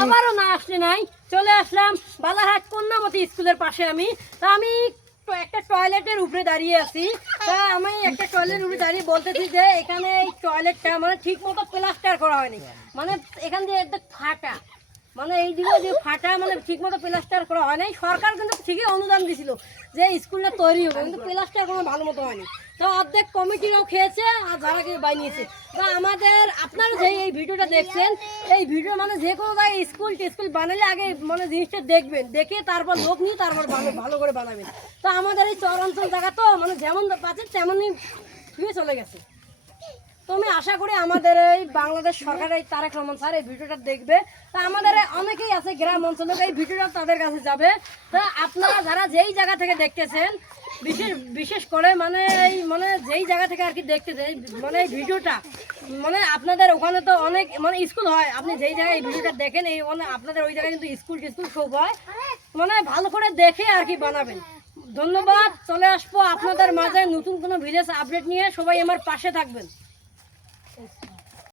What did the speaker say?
আবারও না আসলে নাই, চলে আসলাম বালারহাট কন্যামতি স্কুলের পাশে। আমি একটা টয়লেটের উপরে দাঁড়িয়ে আছি। তা আমি একটা টয়লেটের উপরে দাঁড়িয়ে বলতেছি যে এখানে এই টয়লেটটা মানে ঠিক মতো প্লাস্টার করা হয়নি, মানে এখান দিয়ে একদম ফাটা, মানে এই দিকে যে ফাটা, মানে ঠিক মতো প্লাস্টার করা হয় নাই। সরকার কিন্তু ঠিকই অনুদান দিছিল যে স্কুলটা তৈরি হবে, কিন্তু প্লাস্টার কোনো ভালো মতো হয়নি। তো অর্ধেক কমিটিরাও খেয়েছে আর যারা কি বানিয়েছে। তো আমাদের আপনারা যে এই ভিডিওটা দেখছেন, এই ভিডিও মানে যে কোনো জায়গায় স্কুল বানালে আগে মানে জিনিসটা দেখবেন, দেখে তারপর লোক নিয়ে তারপর ভালো করে বানাবেন। তো আমাদের এই চরাঞ্চল জায়গা তো মানে যেমন পাচ্ছেন তেমনই ছুঁয়ে চলে গেছে। তো আমি আশা করি আমাদের এই বাংলাদেশ সরকার এই তারেক রহমান স্যার এই ভিডিওটা দেখবে। তা আমাদের অনেকেই আছে গ্রাম অঞ্চলে, এই ভিডিওটা তাদের কাছে যাবে। তা আপনারা যারা যেই জায়গা থেকে দেখতেছেন, বিশেষ করে মানে এই মানে যেই জায়গা থেকে আর কি দেখতেছেন মানে এই ভিডিওটা, মানে আপনাদের ওখানে তো অনেক মানে স্কুল হয়, আপনি যেই জায়গায় এই ভিডিওটা দেখেন এই মানে আপনাদের ওই জায়গায় কিন্তু স্কুল সব হয়, মানে ভালো করে দেখে আর কি বানাবেন। ধন্যবাদ। চলে আসবো আপনাদের মাঝে নতুন কোনো ভিলেজ আপডেট নিয়ে, সবাই আমার পাশে থাকবেন।